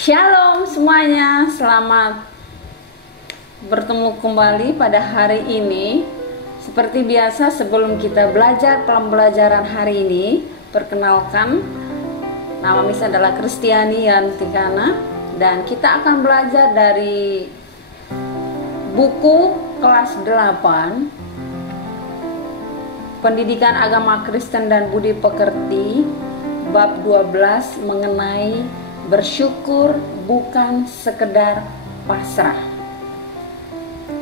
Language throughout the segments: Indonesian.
Shalom semuanya, selamat bertemu kembali pada hari ini. Seperti biasa, sebelum kita belajar pembelajaran hari ini, perkenalkan, nama Miss adalah Kristiani Yantikana, dan kita akan belajar dari buku kelas 8 Pendidikan Agama Kristen dan Budi Pekerti, bab 12 mengenai bersyukur bukan sekedar pasrah.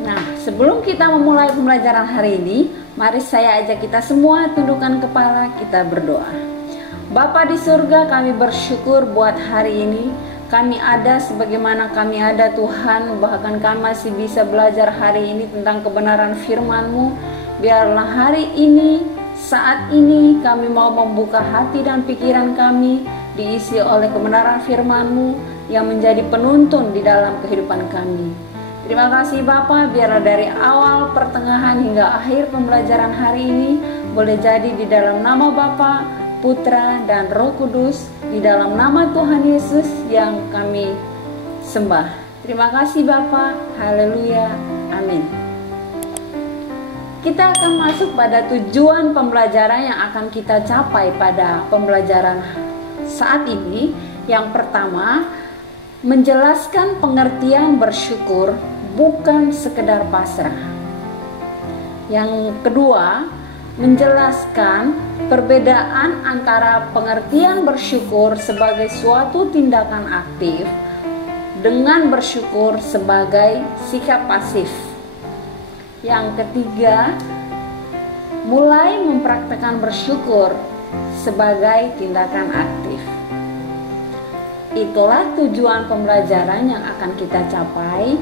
Nah, sebelum kita memulai pembelajaran hari ini, mari saya ajak kita semua tundukkan kepala, kita berdoa. Bapa di surga, kami bersyukur buat hari ini. Kami ada sebagaimana kami ada Tuhan, bahkan kami masih bisa belajar hari ini tentang kebenaran firman-Mu. Biarlah hari ini, saat ini kami mau membuka hati dan pikiran kami diisi oleh kebenaran firman-Mu yang menjadi penuntun di dalam kehidupan kami. Terima kasih Bapa, biarlah dari awal, pertengahan hingga akhir pembelajaran hari ini boleh jadi di dalam nama Bapa, Putra dan Roh Kudus, di dalam nama Tuhan Yesus yang kami sembah. Terima kasih Bapa, haleluya, amin. Kita akan masuk pada tujuan pembelajaran yang akan kita capai pada pembelajaran saat ini. Yang pertama, menjelaskan pengertian bersyukur bukan sekedar pasrah. Yang kedua, menjelaskan perbedaan antara pengertian bersyukur sebagai suatu tindakan aktif dengan bersyukur sebagai sikap pasif. Yang ketiga, mulai mempraktekkan bersyukur sebagai tindakan aktif. Itulah tujuan pembelajaran yang akan kita capai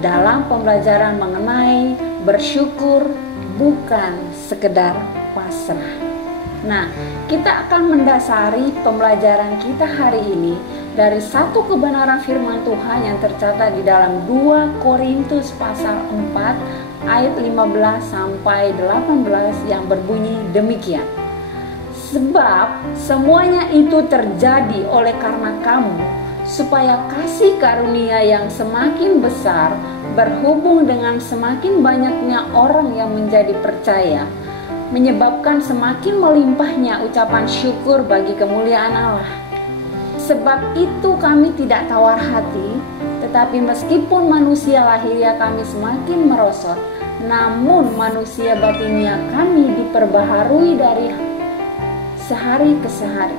dalam pembelajaran mengenai bersyukur bukan sekedar pasrah. Nah, kita akan mendasari pembelajaran kita hari ini dari satu kebenaran firman Tuhan yang tercatat di dalam 2 Korintus pasal 4 ayat 15 sampai 18 yang berbunyi demikian. Sebab semuanya itu terjadi oleh karena kamu, supaya kasih karunia yang semakin besar berhubung dengan semakin banyaknya orang yang menjadi percaya, menyebabkan semakin melimpahnya ucapan syukur bagi kemuliaan Allah. Sebab itu kami tidak tawar hati, tetapi meskipun manusia lahiriah kami semakin merosot, namun manusia batinia kami diperbaharui dari sehari ke sehari.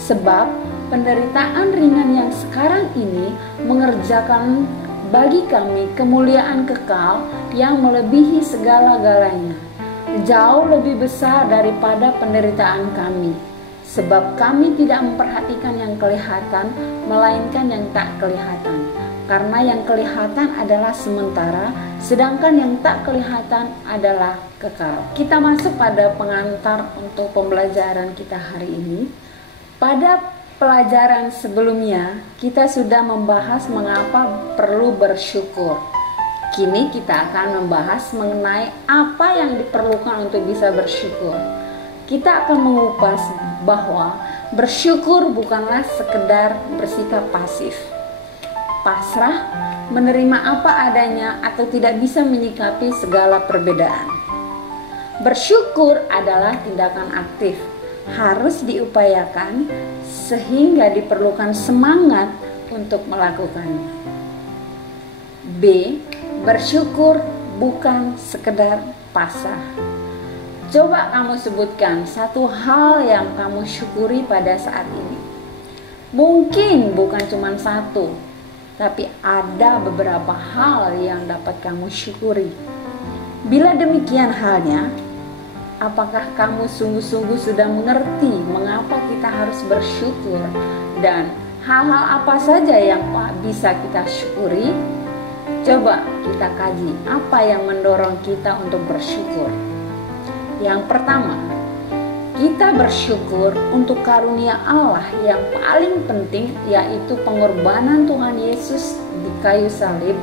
Sebab penderitaan ringan yang sekarang ini mengerjakan bagi kami kemuliaan kekal yang melebihi segala-galanya, jauh lebih besar daripada penderitaan kami. Sebab kami tidak memperhatikan yang kelihatan, melainkan yang tak kelihatan. Karena yang kelihatan adalah sementara, sedangkan yang tak kelihatan adalah kekal. Kita masuk pada pengantar untuk pembelajaran kita hari ini. Pada pelajaran sebelumnya, kita sudah membahas mengapa perlu bersyukur. Kini kita akan membahas mengenai apa yang diperlukan untuk bisa bersyukur. Kita akan mengupas bahwa bersyukur bukanlah sekedar bersikap pasif, pasrah, menerima apa adanya atau tidak bisa menyikapi segala perbedaan. Bersyukur adalah tindakan aktif, harus diupayakan sehingga diperlukan semangat untuk melakukannya. B. Bersyukur bukan sekedar pasrah. Coba kamu sebutkan satu hal yang kamu syukuri pada saat ini. Mungkin bukan cuma satu, tapi ada beberapa hal yang dapat kamu syukuri. Bila demikian halnya, apakah kamu sungguh-sungguh sudah mengerti mengapa kita harus bersyukur dan hal-hal apa saja yang bisa kita syukuri? Coba kita kaji apa yang mendorong kita untuk bersyukur. Yang pertama, kita bersyukur untuk karunia Allah yang paling penting, yaitu pengorbanan Tuhan Yesus di kayu salib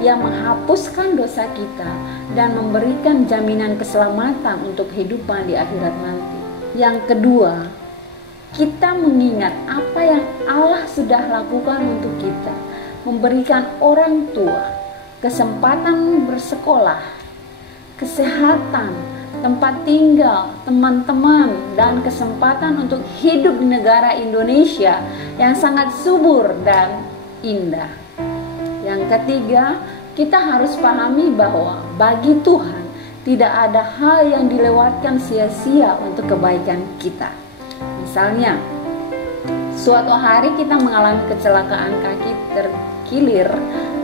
yang menghapuskan dosa kita dan memberikan jaminan keselamatan untuk kehidupan di akhirat nanti. Yang kedua, kita mengingat apa yang Allah sudah lakukan untuk kita, memberikan orang tua kesempatan bersekolah, kesehatan, tempat tinggal, teman-teman, dan kesempatan untuk hidup di negara Indonesia yang sangat subur dan indah. Yang ketiga, kita harus pahami bahwa bagi Tuhan tidak ada hal yang dilewatkan sia-sia untuk kebaikan kita. Misalnya, suatu hari kita mengalami kecelakaan kaki terkilir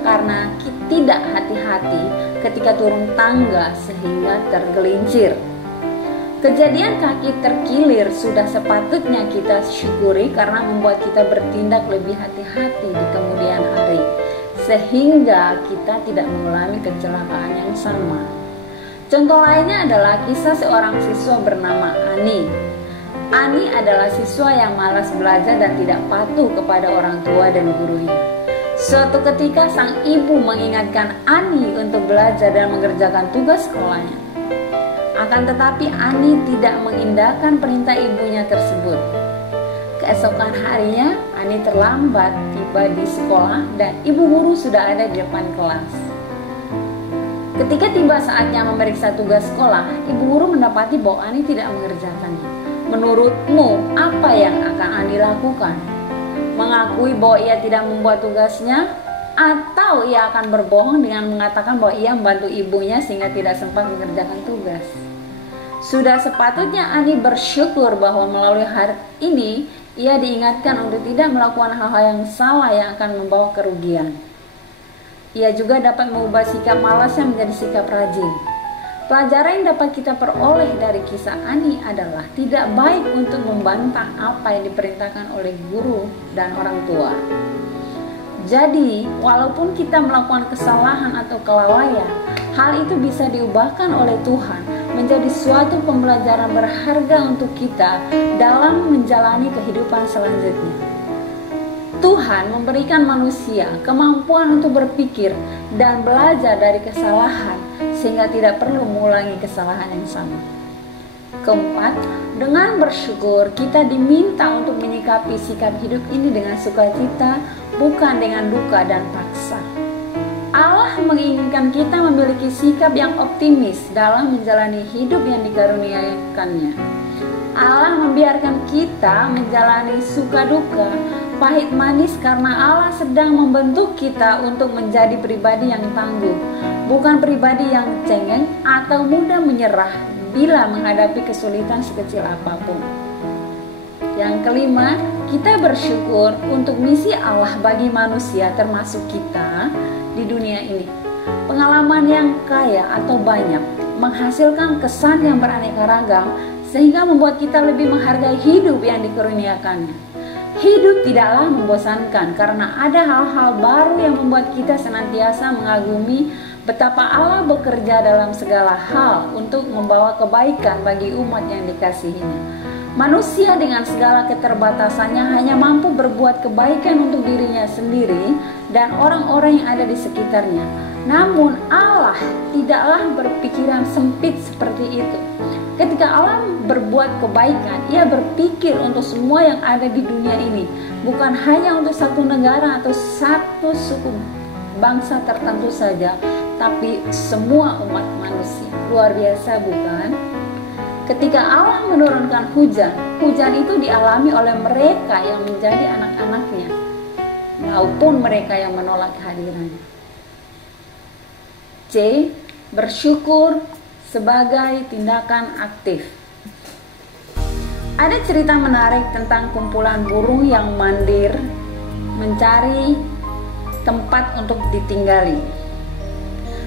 karena tidak hati-hati ketika turun tangga sehingga tergelincir. Kejadian kaki terkilir sudah sepatutnya kita syukuri karena membuat kita bertindak lebih hati-hati di kemudian hari, sehingga kita tidak mengalami kecelakaan yang sama. Contoh lainnya adalah kisah seorang siswa bernama Ani. Ani adalah siswa yang malas belajar dan tidak patuh kepada orang tua dan gurunya. Suatu ketika sang ibu mengingatkan Ani untuk belajar dan mengerjakan tugas sekolahnya. Akan tetapi Ani tidak mengindahkan perintah ibunya tersebut. Keesokan harinya Ani terlambat tiba di sekolah dan ibu guru sudah ada di depan kelas. Ketika tiba saatnya memeriksa tugas sekolah, ibu guru mendapati bahwa Ani tidak mengerjakannya. Menurutmu apa yang akan Ani lakukan? Mengakui bahwa ia tidak membuat tugasnya, atau ia akan berbohong dengan mengatakan bahwa ia membantu ibunya sehingga tidak sempat mengerjakan tugas? Sudah sepatutnya Ani bersyukur bahwa melalui hari ini ia diingatkan untuk tidak melakukan hal-hal yang salah yang akan membawa kerugian. Ia juga dapat mengubah sikap malasnya menjadi sikap rajin. Pelajaran yang dapat kita peroleh dari kisah Ani adalah tidak baik untuk membantah apa yang diperintahkan oleh guru dan orang tua. Jadi, walaupun kita melakukan kesalahan atau kelalaian, hal itu bisa diubahkan oleh Tuhan menjadi suatu pembelajaran berharga untuk kita dalam menjalani kehidupan selanjutnya. Tuhan memberikan manusia kemampuan untuk berpikir dan belajar dari kesalahan sehingga tidak perlu mengulangi kesalahan yang sama. Keempat, dengan bersyukur kita diminta untuk menyikapi sikap hidup ini dengan sukacita, bukan dengan duka dan paksa. Allah menginginkan kita memiliki sikap yang optimis dalam menjalani hidup yang dikaruniakannya. Allah membiarkan kita menjalani suka duka, pahit manis karena Allah sedang membentuk kita untuk menjadi pribadi yang tangguh, bukan pribadi yang cengeng atau mudah menyerah bila menghadapi kesulitan sekecil apapun. Yang kelima, kita bersyukur untuk misi Allah bagi manusia termasuk kita di dunia ini. Pengalaman yang kaya atau banyak menghasilkan kesan yang beraneka ragam sehingga membuat kita lebih menghargai hidup yang dikaruniakannya. Hidup tidaklah membosankan karena ada hal-hal baru yang membuat kita senantiasa mengagumi betapa Allah bekerja dalam segala hal untuk membawa kebaikan bagi umat yang dikasihinya. Manusia dengan segala keterbatasannya hanya mampu berbuat kebaikan untuk dirinya sendiri dan orang-orang yang ada di sekitarnya. Namun Allah tidaklah berpikiran sempit seperti itu. Ketika Allah berbuat kebaikan, ia berpikir untuk semua yang ada di dunia ini, bukan hanya untuk satu negara atau satu suku bangsa tertentu saja, tapi semua umat manusia. Luar biasa, bukan? Ketika Allah menurunkan hujan, hujan itu dialami oleh mereka yang menjadi anak-anaknya, maupun mereka yang menolak kehadirannya. C. Bersyukur sebagai tindakan aktif. Ada cerita menarik tentang kumpulan burung yang mandir mencari tempat untuk ditinggali.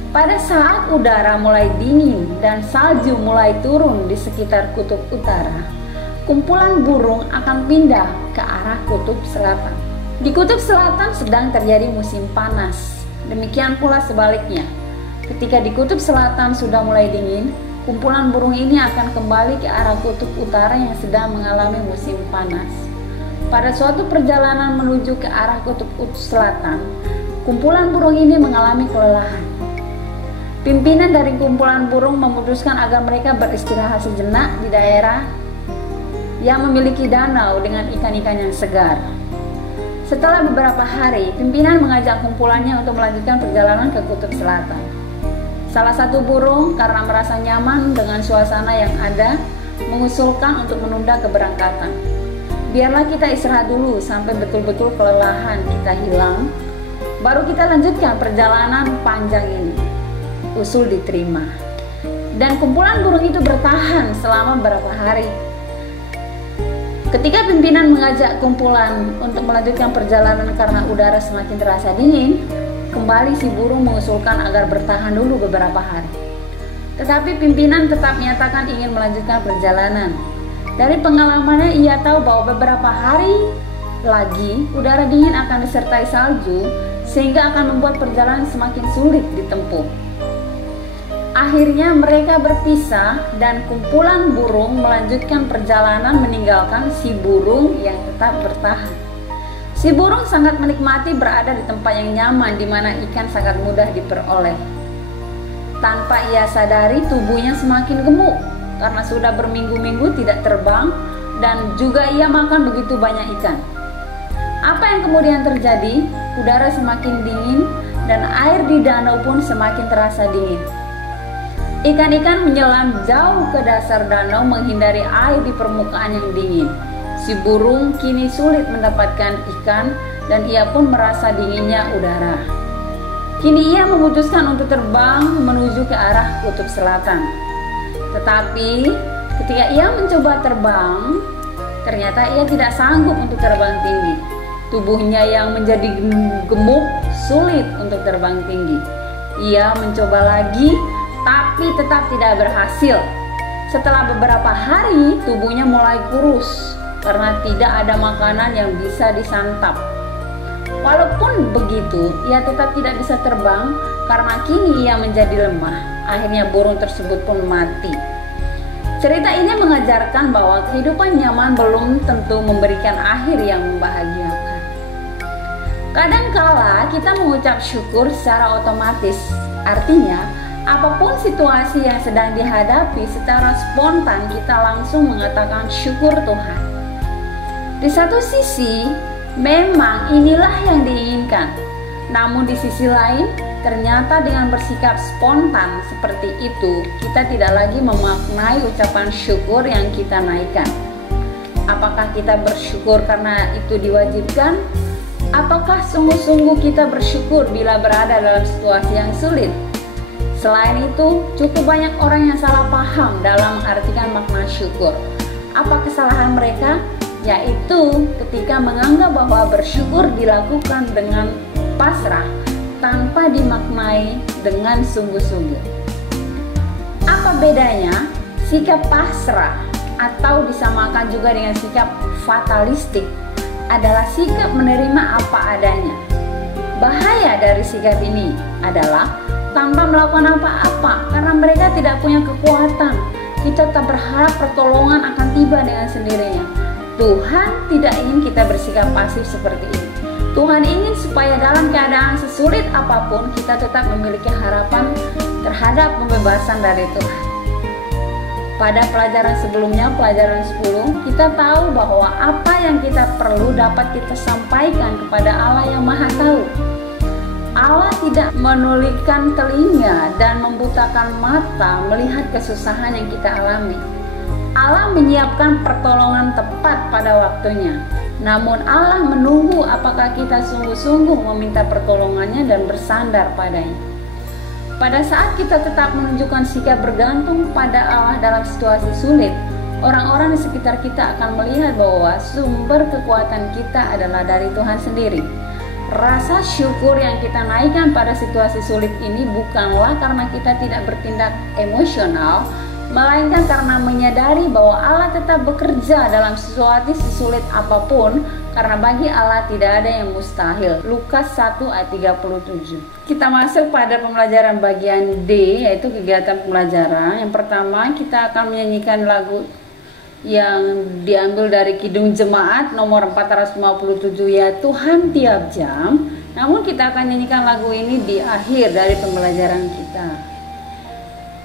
Pada saat udara mulai dingin dan salju mulai turun di sekitar kutub utara, kumpulan burung akan pindah ke arah kutub selatan. Di kutub selatan sedang terjadi musim panas, demikian pula sebaliknya. Ketika di kutub selatan sudah mulai dingin, kumpulan burung ini akan kembali ke arah kutub utara yang sedang mengalami musim panas. Pada suatu perjalanan menuju ke arah kutub selatan, kumpulan burung ini mengalami kelelahan. Pimpinan dari kumpulan burung memutuskan agar mereka beristirahat sejenak di daerah yang memiliki danau dengan ikan-ikan yang segar. Setelah beberapa hari, pimpinan mengajak kumpulannya untuk melanjutkan perjalanan ke kutub selatan. Salah satu burung karena merasa nyaman dengan suasana yang ada, mengusulkan untuk menunda keberangkatan. Biarlah kita istirahat dulu sampai betul-betul kelelahan kita hilang, baru kita lanjutkan perjalanan panjang ini. Usul diterima. Dan kumpulan burung itu bertahan selama beberapa hari. Ketika pimpinan mengajak kumpulan untuk melanjutkan perjalanan karena udara semakin terasa dingin, kembali si burung mengusulkan agar bertahan dulu beberapa hari. Tetapi pimpinan tetap menyatakan ingin melanjutkan perjalanan. Dari pengalamannya ia tahu bahwa beberapa hari lagi udara dingin akan disertai salju sehingga akan membuat perjalanan semakin sulit ditempuh. Akhirnya mereka berpisah dan kumpulan burung melanjutkan perjalanan meninggalkan si burung yang tetap bertahan. Si burung sangat menikmati berada di tempat yang nyaman di mana ikan sangat mudah diperoleh. Tanpa ia sadari tubuhnya semakin gemuk karena sudah berminggu-minggu tidak terbang dan juga ia makan begitu banyak ikan. Apa yang kemudian terjadi? Udara semakin dingin dan air di danau pun semakin terasa dingin. Ikan-ikan menyelam jauh ke dasar danau menghindari air di permukaan yang dingin. Si burung kini sulit mendapatkan ikan dan ia pun merasa dinginnya udara. Kini ia memutuskan untuk terbang menuju ke arah kutub selatan. Tetapi ketika ia mencoba terbang, ternyata ia tidak sanggup untuk terbang tinggi. Tubuhnya yang menjadi gemuk sulit untuk terbang tinggi. Ia mencoba lagi, tapi tetap tidak berhasil. Setelah beberapa hari, tubuhnya mulai kurus karena tidak ada makanan yang bisa disantap. Walaupun begitu, ia tetap tidak bisa terbang karena kini ia menjadi lemah. Akhirnya burung tersebut pun mati. Cerita ini mengajarkan bahwa kehidupan nyaman belum tentu memberikan akhir yang membahagiakan. Kadangkala kita mengucap syukur secara otomatis. Artinya, apapun situasi yang sedang dihadapi, secara spontan kita langsung mengatakan syukur Tuhan. Di satu sisi, memang inilah yang diinginkan. Namun di sisi lain, ternyata dengan bersikap spontan seperti itu, kita tidak lagi memaknai ucapan syukur yang kita naikkan. Apakah kita bersyukur karena itu diwajibkan? Apakah sungguh-sungguh kita bersyukur bila berada dalam situasi yang sulit? Selain itu, cukup banyak orang yang salah paham dalam mengartikan makna syukur. Apa kesalahan mereka? Yaitu ketika menganggap bahwa bersyukur dilakukan dengan pasrah tanpa dimaknai dengan sungguh-sungguh. Apa bedanya sikap pasrah atau disamakan juga dengan sikap fatalistik adalah sikap menerima apa adanya. Bahaya dari sikap ini adalah tanpa melakukan apa-apa karena mereka tidak punya kekuatan. Kita tak berharap pertolongan akan tiba dengan sendirinya. Tuhan tidak ingin kita bersikap pasif seperti ini. Tuhan ingin supaya dalam keadaan sesulit apapun kita tetap memiliki harapan terhadap pembebasan dari Tuhan. Pada pelajaran sebelumnya, pelajaran 10, kita tahu bahwa apa yang kita perlu dapat kita sampaikan kepada Allah yang Maha Tahu. Allah tidak menulikan telinga dan membutakan mata melihat kesusahan yang kita alami. Allah menyiapkan pertolongan tepat pada waktunya. Namun Allah menunggu apakah kita sungguh-sungguh meminta pertolongannya dan bersandar padanya. Pada saat kita tetap menunjukkan sikap bergantung pada Allah dalam situasi sulit, orang-orang di sekitar kita akan melihat bahwa sumber kekuatan kita adalah dari Tuhan sendiri. Rasa syukur yang kita naikkan pada situasi sulit ini bukanlah karena kita tidak bertindak emosional, melainkan karena menyadari bahwa Allah tetap bekerja dalam situasi sesulit apapun, karena bagi Allah tidak ada yang mustahil. Lukas 1 ayat 37. Kita masuk pada pembelajaran bagian D, yaitu kegiatan pembelajaran. Yang pertama, kita akan menyanyikan lagu yang diambil dari Kidung Jemaat nomor 457, ya Tuhan tiap jam. Namun kita akan nyanyikan lagu ini di akhir dari pembelajaran kita.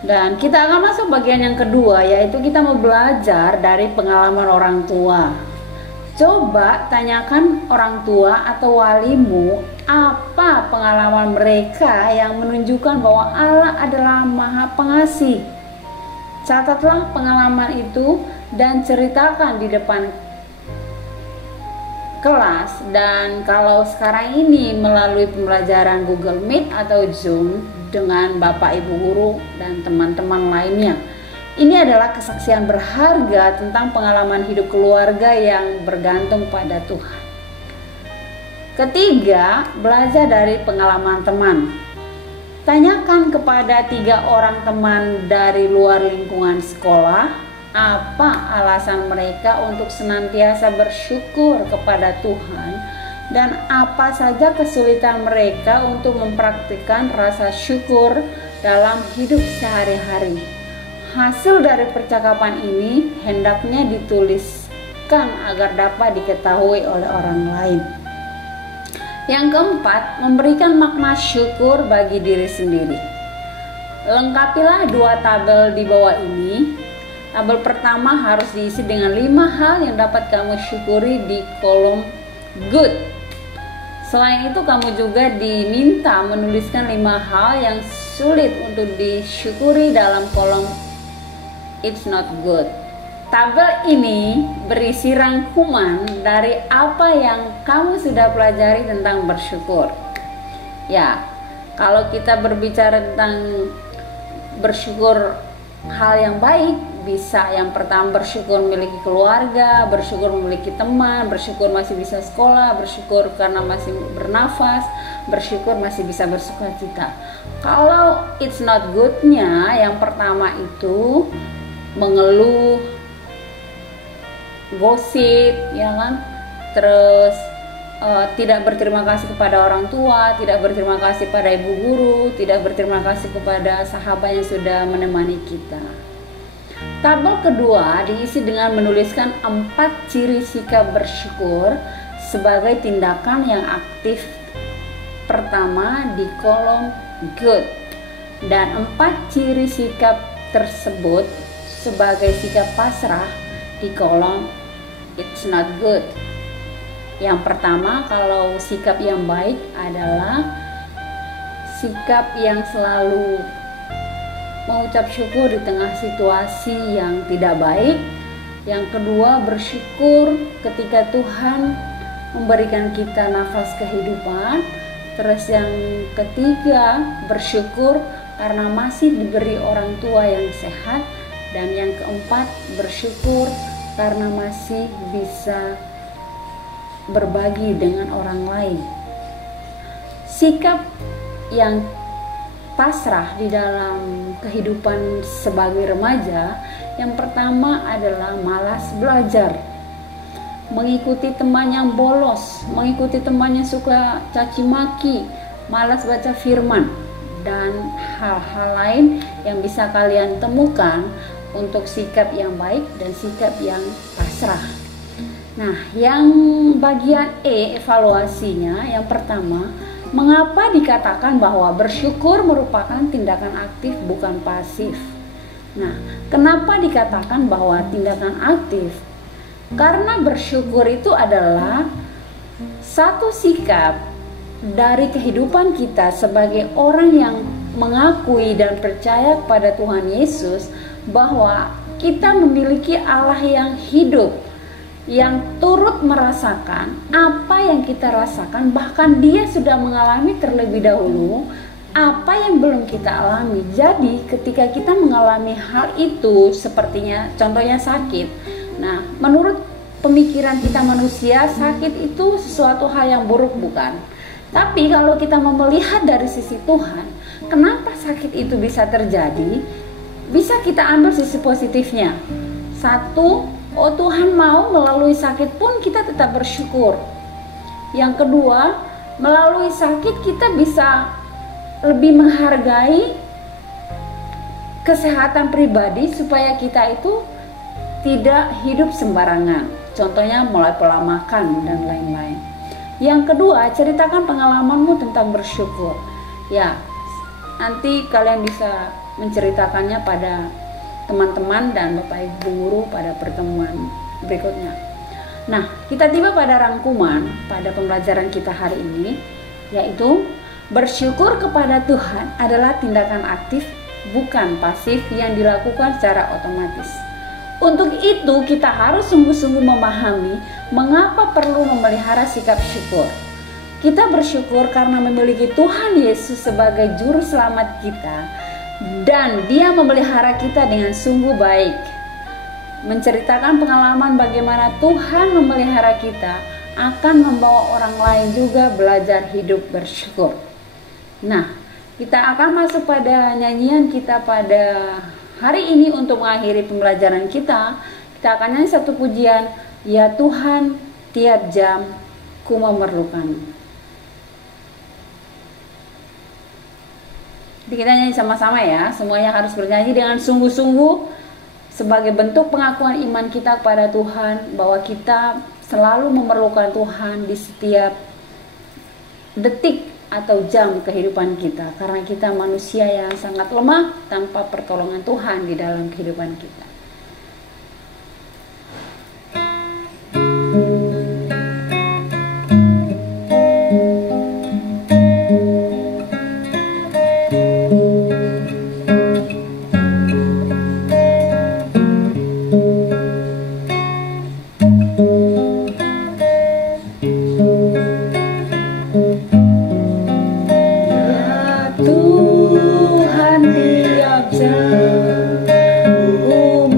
Dan kita akan masuk bagian yang kedua, yaitu kita mau belajar dari pengalaman orang tua. Coba tanyakan orang tua atau walimu apa pengalaman mereka yang menunjukkan bahwa Allah adalah Maha Pengasih. Catatlah pengalaman itu dan ceritakan di depan kelas. Dan kalau sekarang ini melalui pembelajaran Google Meet atau Zoom dengan Bapak Ibu guru dan teman-teman lainnya, ini adalah kesaksian berharga tentang pengalaman hidup keluarga yang bergantung pada Tuhan. Ketiga, belajar dari pengalaman teman. Tanyakan kepada 3 orang teman dari luar lingkungan sekolah, apa alasan mereka untuk senantiasa bersyukur kepada Tuhan dan apa saja kesulitan mereka untuk mempraktikkan rasa syukur dalam hidup sehari-hari. Hasil dari percakapan ini hendaknya dituliskan agar dapat diketahui oleh orang lain. Yang keempat, memberikan makna syukur bagi diri sendiri. Lengkapilah 2 tabel di bawah ini. Tabel pertama harus diisi dengan 5 hal yang dapat kamu syukuri di kolom good. Selain itu, kamu juga diminta menuliskan 5 hal yang sulit untuk disyukuri dalam kolom it's not good. Tabel ini berisi rangkuman dari apa yang kamu sudah pelajari tentang bersyukur. Ya, kalau kita berbicara tentang bersyukur hal yang baik, bisa yang pertama bersyukur memiliki keluarga, bersyukur memiliki teman, bersyukur masih bisa sekolah, bersyukur karena masih bernafas, bersyukur masih bisa bersukacita. Kalau it's not good-nya, yang pertama itu mengeluh, gosip, ya kan? Terus tidak berterima kasih kepada orang tua, tidak berterima kasih pada ibu guru, tidak berterima kasih kepada sahabat yang sudah menemani kita. Tabel kedua diisi dengan menuliskan 4 ciri sikap bersyukur sebagai tindakan yang aktif. Pertama di kolom good, dan 4 ciri sikap tersebut sebagai sikap pasrah di kolom it's not good. Yang pertama, kalau sikap yang baik adalah sikap yang selalu mengucap syukur di tengah situasi yang tidak baik. Yang kedua, bersyukur ketika Tuhan memberikan kita nafas kehidupan. Terus yang ketiga, bersyukur karena masih diberi orang tua yang sehat. Dan yang keempat, bersyukur karena masih bisa berbagi dengan orang lain. Sikap yang pasrah di dalam kehidupan sebagai remaja, yang pertama adalah malas belajar, mengikuti teman yang bolos, mengikuti teman yang suka caci maki, malas baca firman, dan hal-hal lain yang bisa kalian temukan untuk sikap yang baik dan sikap yang pasrah. Nah, yang bagian E, evaluasinya, yang pertama, mengapa dikatakan bahwa bersyukur merupakan tindakan aktif bukan pasif? Nah, kenapa dikatakan bahwa tindakan aktif? Karena bersyukur itu adalah satu sikap dari kehidupan kita sebagai orang yang mengakui dan percaya kepada Tuhan Yesus bahwa kita memiliki Allah yang hidup, yang turut merasakan apa yang kita rasakan, bahkan dia sudah mengalami terlebih dahulu apa yang belum kita alami. Jadi ketika kita mengalami hal itu, sepertinya contohnya sakit, nah menurut pemikiran kita manusia, sakit itu sesuatu hal yang buruk, bukan? Tapi kalau kita mau melihat dari sisi Tuhan, kenapa sakit itu bisa terjadi? Bisa kita ambil sisi positifnya. Satu, oh Tuhan mau melalui sakit pun kita tetap bersyukur. Yang kedua, melalui sakit kita bisa lebih menghargai kesehatan pribadi supaya kita itu tidak hidup sembarangan. Contohnya mulai pola makan dan lain-lain. Yang kedua, ceritakan pengalamanmu tentang bersyukur. Ya, nanti kalian bisa menceritakannya pada teman-teman dan Bapak Ibu guru pada pertemuan berikutnya. Nah, kita tiba pada rangkuman pada pembelajaran kita hari ini, yaitu bersyukur kepada Tuhan adalah tindakan aktif, bukan pasif yang dilakukan secara otomatis. Untuk itu kita harus sungguh-sungguh memahami mengapa perlu memelihara sikap syukur. Kita bersyukur karena memiliki Tuhan Yesus sebagai juru selamat kita, dan Dia memelihara kita dengan sungguh baik. Menceritakan pengalaman bagaimana Tuhan memelihara kita akan membawa orang lain juga belajar hidup bersyukur. Nah, kita akan masuk pada nyanyian kita pada hari ini untuk mengakhiri pembelajaran kita. Kita akan nyanyi satu pujian, ya Tuhan, tiap jam ku memerlukanmu. Jadi kita nyanyi sama-sama ya, semuanya harus bernyanyi dengan sungguh-sungguh sebagai bentuk pengakuan iman kita kepada Tuhan, bahwa kita selalu memerlukan Tuhan di setiap detik atau jam kehidupan kita, karena kita manusia yang sangat lemah tanpa pertolongan Tuhan di dalam kehidupan kita. Tuhan tiap jam ku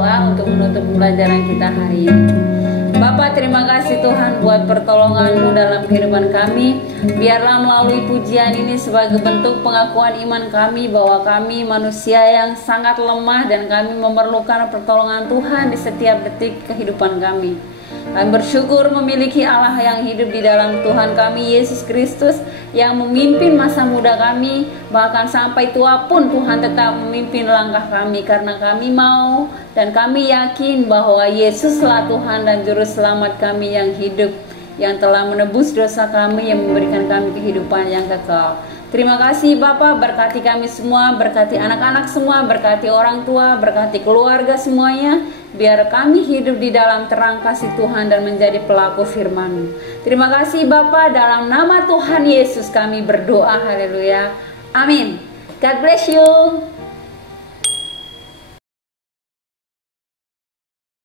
berdoa untuk menutup pembelajaran kita hari ini. Bapa, terima kasih Tuhan buat pertolongan-Mu dalam kehidupan kami. Biarlah melalui pujian ini sebagai bentuk pengakuan iman kami bahwa kami manusia yang sangat lemah dan kami memerlukan pertolongan Tuhan di setiap detik kehidupan kami. Kami bersyukur memiliki Allah yang hidup di dalam Tuhan kami Yesus Kristus yang memimpin masa muda kami, bahkan sampai tua pun Tuhan tetap memimpin langkah kami, karena kami mau dan kami yakin bahwa Yesuslah Tuhan dan Juru Selamat kami yang hidup, yang telah menebus dosa kami, yang memberikan kami kehidupan yang kekal. Terima kasih Bapa, berkati kami semua, berkati anak-anak semua, berkati orang tua, berkati keluarga semuanya. Biar kami hidup di dalam terang kasih Tuhan dan menjadi pelaku firman-Mu. Terima kasih Bapa, dalam nama Tuhan Yesus kami berdoa, haleluya, amin. God bless you.